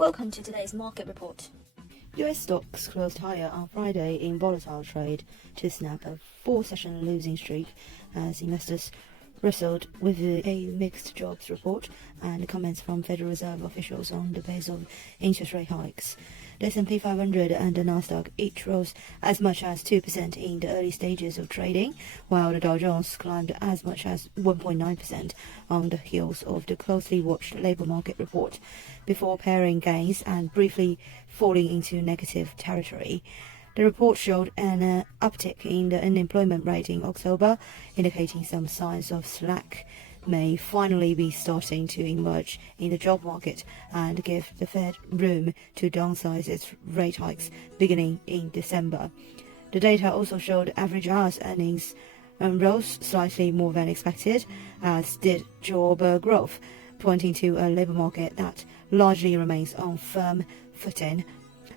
Welcome to today's market report. US stocks closed higher on Friday in volatile trade to snap a four-session losing streak as investors wrestled with a mixed jobs report and comments from Federal Reserve officials on the pace of interest rate hikes. The S&P 500 and the Nasdaq each rose as much as 2% in the early stages of trading, while the Dow Jones climbed as much as 1.9% on the heels of the closely watched labour market report, before pairing gains and briefly falling into negative territory. The report showed an uptick in the unemployment rate in October, indicating some signs of slack may finally be starting to emerge in the job market and give the Fed room to downsize its rate hikes beginning in December. The data also showed average hours earnings rose slightly more than expected, as did job growth, pointing to a labour market that largely remains on firm footing.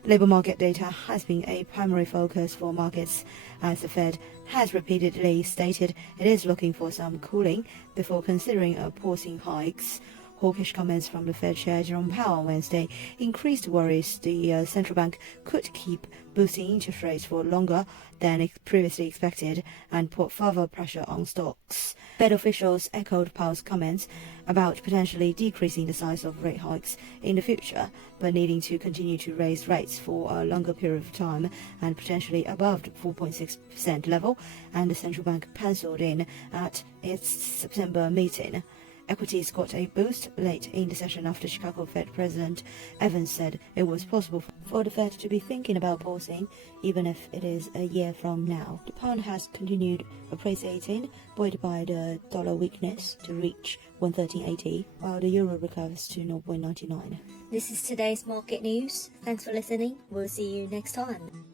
Labour market data has been a primary focus for markets, as the Fed has repeatedly stated it is looking for some cooling before considering a pause in hikes. Hawkish comments from the Fed Chair Jerome Powell on Wednesday increased worries the central bank could keep boosting interest rates for longer than previously expected and put further pressure on stocks. Fed officials echoed Powell's comments about potentially decreasing the size of rate hikes in the future, but needing to continue to raise rates for a longer period of time and potentially above the 4.6% level, and the central bank penciled in at its September meeting. Equities got a boost late in the session after Chicago Fed President Evans said it was possible for the Fed to be thinking about pausing, even if it is a year from now. The pound has continued appreciating, buoyed by the dollar weakness to reach 113.80, while the euro recovers to 0.99. This is today's market news. Thanks for listening. We'll see you next time.